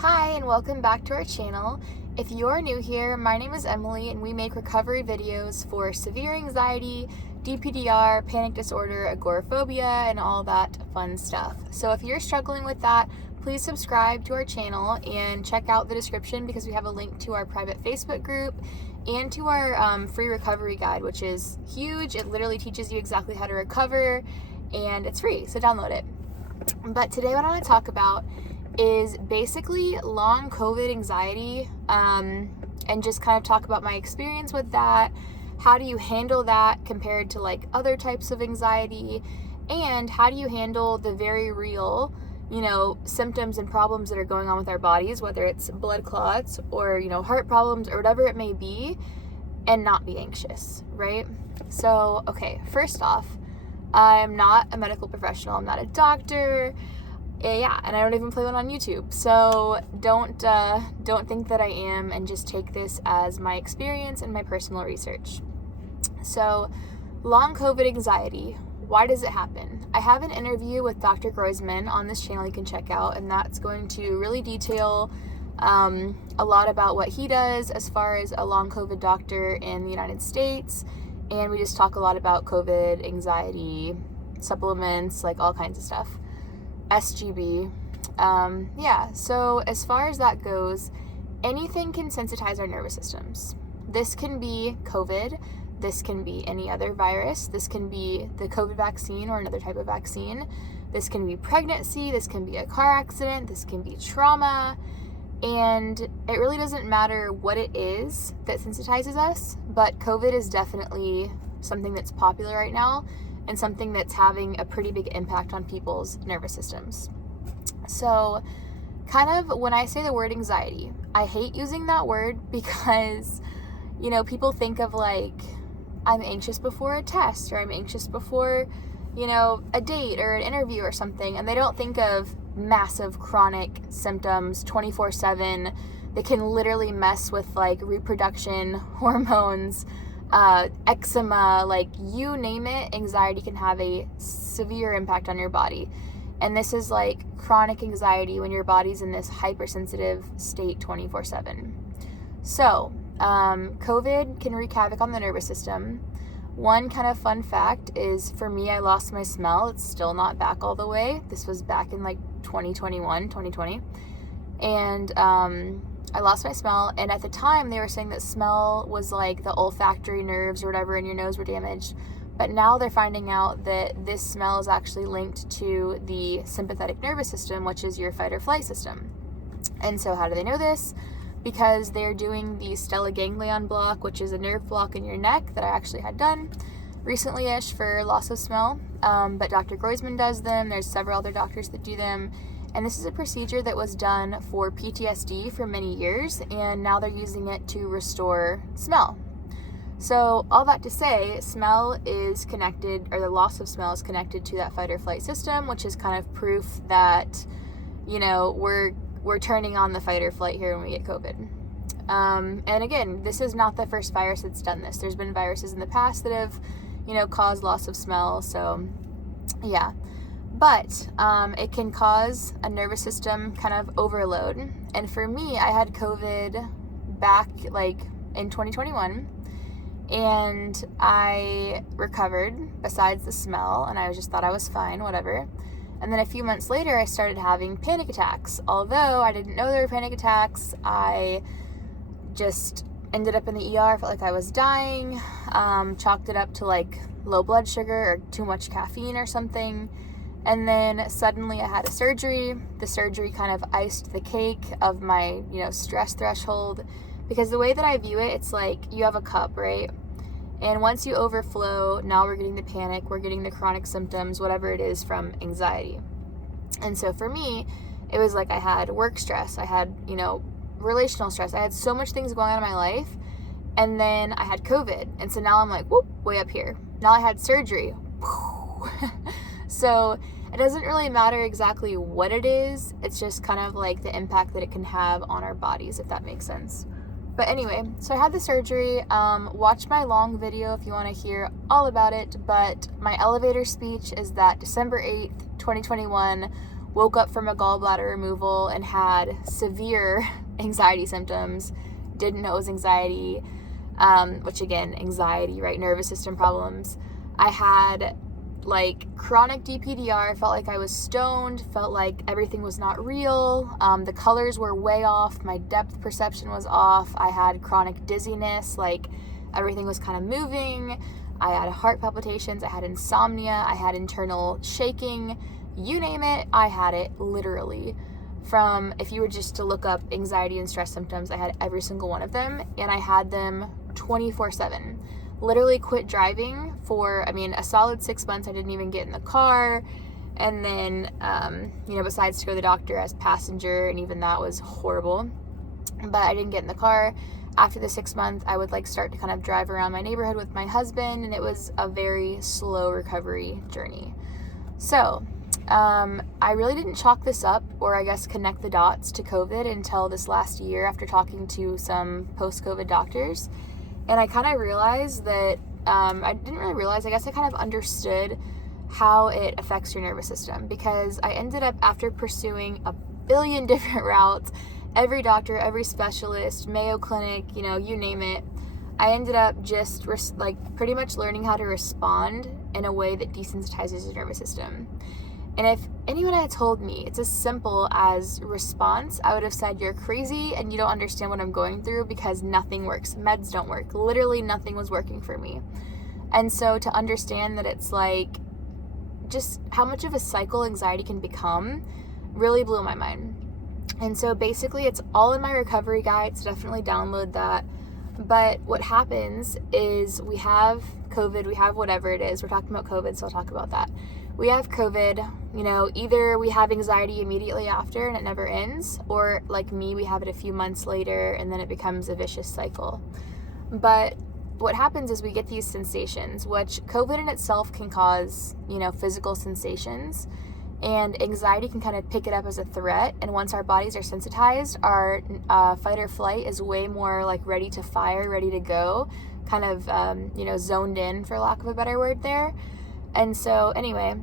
Hi, and welcome back to our channel. If you're new here, my name is Emily, and we make recovery videos for severe anxiety, DPDR, panic disorder, agoraphobia, and all that fun stuff. So if you're struggling with that, please subscribe to our channel and check out the description because we have a link to our private Facebook group and to our free recovery guide, which is huge. It literally teaches you exactly how to recover, and it's free, so download it. But today what I want to talk about is basically long COVID anxiety, and just kind of talk about my experience with that. How do you handle that compared to like other types of anxiety, and how do you handle the very real, symptoms and problems that are going on with our bodies, whether it's blood clots or, heart problems or whatever it may be, and not be anxious, right? So, okay, first off, I'm not a medical professional. I'm not a doctor. Yeah, and I don't even play one on YouTube. So don't think that I am, and just take this as my experience and my personal research. So, long COVID anxiety, why does it happen? I have an interview with Dr. Groisman on this channel you can check out, and that's going to really detail a lot about what he does as far as a long COVID doctor in the United States. And we just talk a lot about COVID, anxiety, supplements, like all kinds of stuff. SGB. So as far as that goes, anything can sensitize our nervous systems. This can be COVID. This can be any other virus. This can be the COVID vaccine or another type of vaccine. This can be pregnancy. This can be a car accident. This can be trauma. And it really doesn't matter what it is that sensitizes us, but COVID is definitely something that's popular right now and something that's having a pretty big impact on people's nervous systems. So, kind of when I say the word anxiety, I hate using that word because, people think of like, I'm anxious before a test, or I'm anxious before, a date or an interview or something, and they don't think of massive chronic symptoms 24/7 that can literally mess with like reproduction, hormones, eczema, like you name it. Anxiety can have a severe impact on your body, and this is like chronic anxiety when your body's in this hypersensitive state 24/7. So COVID can wreak havoc on the nervous system. One kind of fun fact is, for me, I lost my smell. It's still not back all the way. This was back in like 2020, and I lost my smell, and at the time they were saying that smell was like the olfactory nerves or whatever in your nose were damaged, but now they're finding out that this smell is actually linked to the sympathetic nervous system, which is your fight or flight system. And so how do they know this? Because they're doing the stellate ganglion block, which is a nerve block in your neck that I actually had done recently-ish for loss of smell, but Dr. Groisman does them. There's several other doctors that do them. And this is a procedure that was done for PTSD for many years, and now they're using it to restore smell. So all that to say, smell is connected, or the loss of smell is connected to that fight or flight system, which is kind of proof that, we're turning on the fight or flight here when we get COVID. And again, this is not the first virus that's done this. There's been viruses in the past that have, caused loss of smell. So yeah. But it can cause a nervous system kind of overload. And for me, I had COVID back like in 2021, and I recovered besides the smell, and I just thought I was fine, whatever. And then a few months later, I started having panic attacks. Although I didn't know they were panic attacks, I just ended up in the ER, felt like I was dying, chalked it up to like low blood sugar or too much caffeine or something. And then suddenly I had a surgery. The surgery kind of iced the cake of my, stress threshold, because the way that I view it, it's like you have a cup, right? And once you overflow, now we're getting the panic, we're getting the chronic symptoms, whatever it is from anxiety. And so for me, it was like I had work stress, I had, relational stress, I had so much things going on in my life, and then I had COVID. And so now I'm like, whoop, way up here. Now I had surgery. So it doesn't really matter exactly what it is, it's just kind of like the impact that it can have on our bodies, if that makes sense. But anyway, so I had the surgery. Watch my long video if you want to hear all about it. But my elevator speech is that December 8th, 2021 woke up from a gallbladder removal and had severe anxiety symptoms, didn't know it was anxiety, which again, anxiety, right? Nervous system problems. I had like chronic DPDR, felt like I was stoned, felt like everything was not real. The colors were way off, my depth perception was off. I had chronic dizziness, like everything was kind of moving. I had heart palpitations, I had insomnia, I had internal shaking, you name it, I had it literally. From, if you were just to look up anxiety and stress symptoms, I had every single one of them, and I had them 24/7. Literally quit driving for, a solid 6 months. I didn't even get in the car. And then, besides to go to the doctor as passenger, and even that was horrible. But I didn't get in the car. After the 6 months, I would start to kind of drive around my neighborhood with my husband, and it was a very slow recovery journey. So, I really didn't chalk this up, or I guess connect the dots to COVID until this last year after talking to some post-COVID doctors. And I kind of realized that, I didn't really realize, I guess I kind of understood how it affects your nervous system, because I ended up, after pursuing a billion different routes, every doctor, every specialist, Mayo Clinic, you name it, I ended up just pretty much learning how to respond in a way that desensitizes your nervous system. And if anyone had told me it's as simple as response, I would have said, you're crazy and you don't understand what I'm going through, because nothing works. Meds don't work. Literally nothing was working for me. And so to understand that it's just how much of a cycle anxiety can become really blew my mind. And so basically it's all in my recovery guide, so definitely download that. But what happens is we have COVID, we have whatever it is. We're talking about COVID, so I'll talk about that. We have COVID, either we have anxiety immediately after and it never ends, or like me, we have it a few months later and then it becomes a vicious cycle. But what happens is we get these sensations, which COVID in itself can cause, physical sensations, and anxiety can kind of pick it up as a threat. And once our bodies are sensitized, our fight or flight is way more ready to fire, ready to go, kind of, zoned in, for lack of a better word there. And so anyway,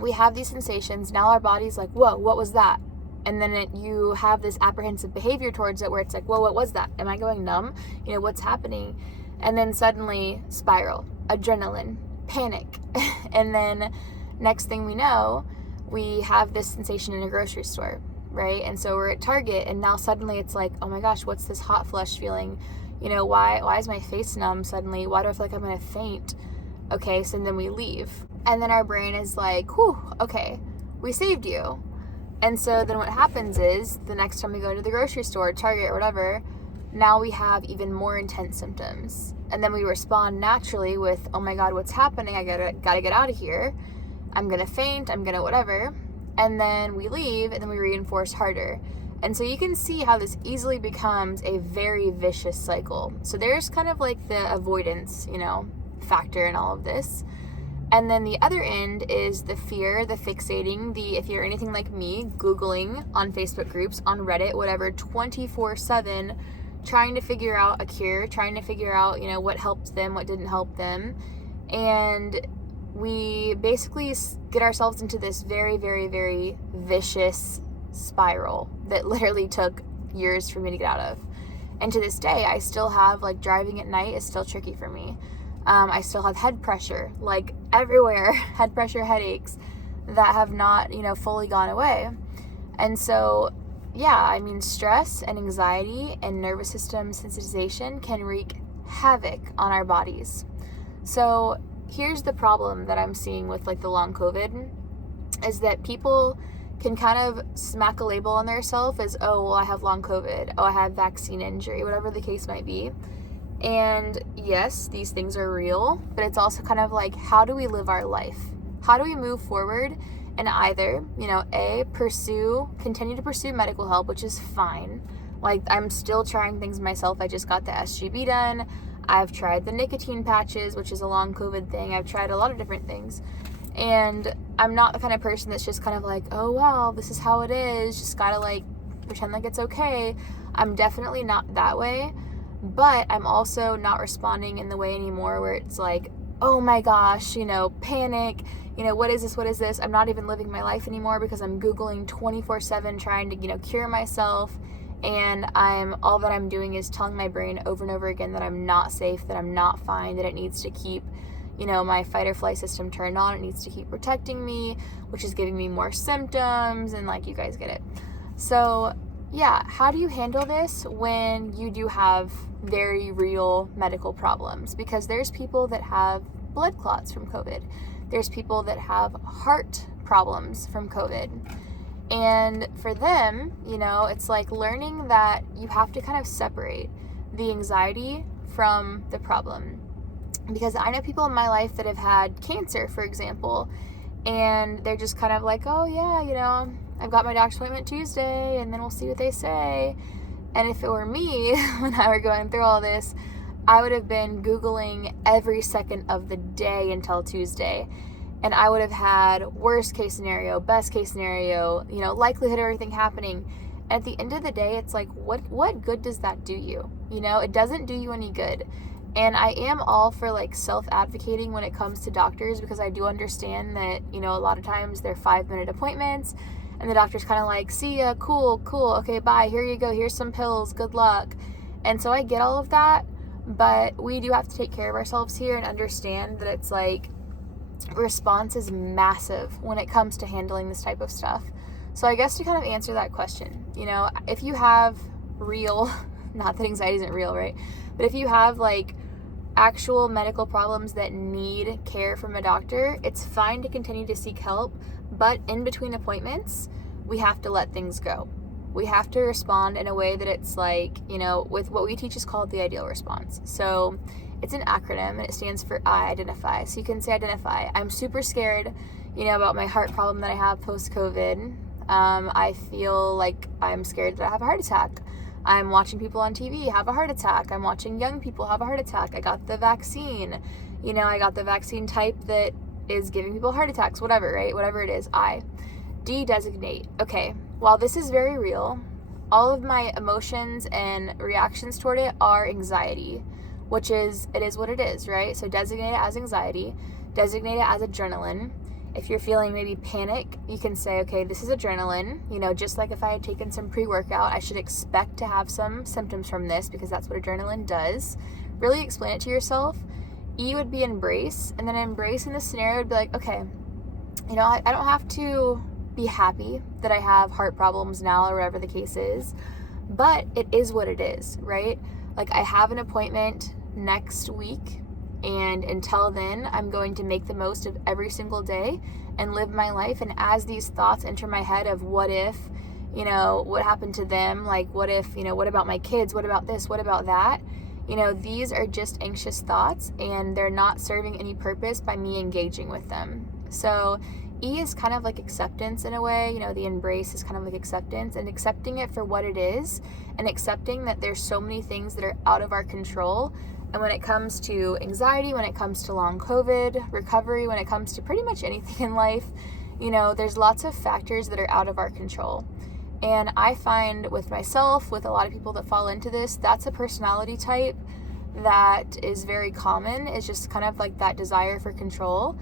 we have these sensations. Now our body's like, whoa, what was that? And then you have this apprehensive behavior towards it where it's like, whoa, what was that? Am I going numb? What's happening? And then suddenly spiral, adrenaline, panic. And then next thing we know, we have this sensation in a grocery store, right? And so we're at Target, and now suddenly it's like, oh my gosh, what's this hot flush feeling? Why is my face numb suddenly? Why do I feel like I'm gonna faint? Okay, so then we leave. And then our brain is like, whew, okay, we saved you. And so then what happens is, the next time we go to the grocery store, Target, or whatever, now we have even more intense symptoms. And then we respond naturally with, oh my God, what's happening? I gotta get out of here. I'm gonna faint, I'm gonna whatever. And then we leave, and then we reinforce harder. And so you can see how this easily becomes a very vicious cycle. So there's kind of the avoidance, factor in all of this. And then the other end is the fear, the fixating, if you're anything like me, Googling on Facebook groups, on Reddit, whatever, 24/7, trying to figure out a cure, trying to figure out, what helped them, what didn't help them. And we basically get ourselves into this very, very, very vicious spiral that literally took years for me to get out of. And to this day, I still have, driving at night is still tricky for me. I still have head pressure, everywhere, head pressure, headaches that have not, fully gone away. And so, yeah, stress and anxiety and nervous system sensitization can wreak havoc on our bodies. So here's the problem that I'm seeing with the long COVID, is that people can kind of smack a label on themselves as, oh, well, I have long COVID, oh, I have vaccine injury, whatever the case might be. And yes, these things are real, but it's also kind of how do we live our life? How do we move forward and either, continue to pursue medical help, which is fine. I'm still trying things myself. I just got the SGB done. I've tried the nicotine patches, which is a long COVID thing. I've tried a lot of different things. And I'm not the kind of person that's just kind of oh, well, this is how it is. Just gotta pretend like it's okay. I'm definitely not that way. But I'm also not responding in the way anymore where it's oh my gosh, panic, what is this? What is this? I'm not even living my life anymore because I'm Googling 24/7 trying to, cure myself. And all that I'm doing is telling my brain over and over again that I'm not safe, that I'm not fine, that it needs to keep, my fight or flight system turned on. It needs to keep protecting me, which is giving me more symptoms, and you guys get it. So yeah, how do you handle this when you do have very real medical problems? Because there's people that have blood clots from COVID. There's people that have heart problems from COVID. And for them, it's like learning that you have to kind of separate the anxiety from the problem. Because I know people in my life that have had cancer, for example, and they're just kind of like, oh yeah, I've got my doctor's appointment Tuesday, and then we'll see what they say. And if it were me, when I were going through all this, I would have been Googling every second of the day until Tuesday. And I would have had worst case scenario, best case scenario, likelihood of everything happening. And at the end of the day, it's like, what good does that do you? It doesn't do you any good. And I am all for self-advocating when it comes to doctors, because I do understand that, a lot of times they're 5-minute appointments and the doctor's kind of like, see ya, cool, okay, bye, here you go, here's some pills, good luck. And so I get all of that, but we do have to take care of ourselves here and understand that it's response is massive when it comes to handling this type of stuff. So I guess to kind of answer that question, if you have real, not that anxiety isn't real, right? But if you have actual medical problems that need care from a doctor, it's fine to continue to seek help, but in between appointments, we have to let things go. We have to respond in a way that it's with what we teach is called the ideal response. So it's an acronym and it stands for I, identify. So you can say identify. I'm super scared, about my heart problem that I have post-COVID. I feel like I'm scared that I have a heart attack. I'm watching people on TV have a heart attack. I'm watching young people have a heart attack. I got the vaccine. I got the vaccine type that is giving people heart attacks, whatever, right? Whatever it is, I. De-designate. Okay, while this is very real, all of my emotions and reactions toward it are anxiety, which is, it is what it is, right? So designate it as anxiety, designate it as adrenaline. If you're feeling maybe panic, you can say, okay, this is adrenaline. Just like if I had taken some pre-workout, I should expect to have some symptoms from this because that's what adrenaline does. Really explain it to yourself. E would be embrace, and then embrace in this scenario would be like, okay, I don't have to be happy that I have heart problems now or whatever the case is, but it is what it is, right? I have an appointment next week, and until then, I'm going to make the most of every single day and live my life. And as these thoughts enter my head of what if, what happened to them? What if, what about my kids? What about this? What about that? These are just anxious thoughts and they're not serving any purpose by me engaging with them. So E is kind of like acceptance in a way, the embrace is kind of like acceptance and accepting it for what it is and accepting that there's so many things that are out of our control. And when it comes to anxiety, when it comes to long COVID, recovery, when it comes to pretty much anything in life, there's lots of factors that are out of our control. And I find with myself, with a lot of people that fall into this, that's a personality type that is very common, is just kind of that desire for control.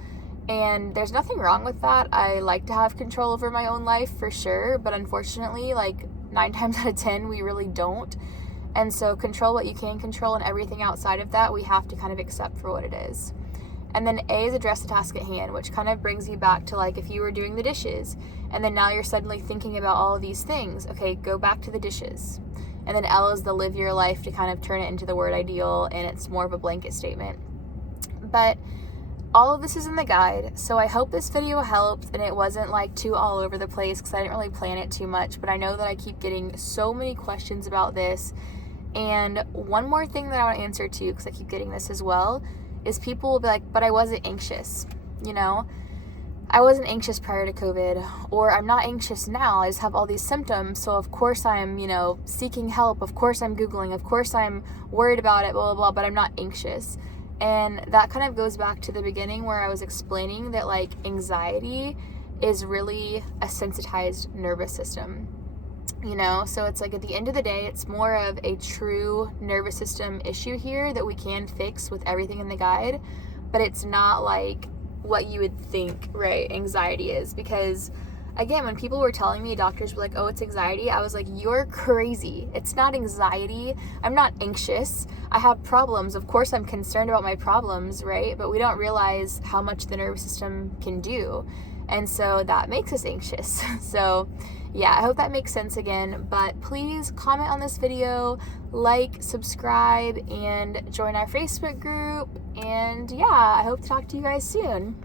And there's nothing wrong with that. I like to have control over my own life for sure, but unfortunately, 9 times out of 10, we really don't. And so control what you can control, and everything outside of that, we have to kind of accept for what it is. And then A is address the task at hand, which kind of brings you back to if you were doing the dishes, and then now you're suddenly thinking about all of these things. Okay, go back to the dishes. And then L is the live your life, to kind of turn it into the word ideal, and it's more of a blanket statement. But all of this is in the guide, so I hope this video helped and it wasn't too all over the place, because I didn't really plan it too much, but I know that I keep getting so many questions about this. And one more thing that I want to answer too, because I keep getting this as well, is people will be like, but I wasn't anxious, I wasn't anxious prior to COVID, or I'm not anxious now, I just have all these symptoms, so of course I'm, seeking help, of course I'm Googling, of course I'm worried about it, blah, blah, blah, but I'm not anxious. And that kind of goes back to the beginning where I was explaining that anxiety is really a sensitized nervous system. So it's at the end of the day, it's more of a true nervous system issue here that we can fix with everything in the guide, but it's not what you would think, right, anxiety is. Because again, when people were telling me, doctors were like, oh, it's anxiety, I was like, you're crazy. It's not anxiety. I'm not anxious. I have problems. Of course, I'm concerned about my problems, right? But we don't realize how much the nervous system can do. And so that makes us anxious. So yeah, I hope that makes sense again. But please comment on this video, like, subscribe, and join our Facebook group. And yeah, I hope to talk to you guys soon.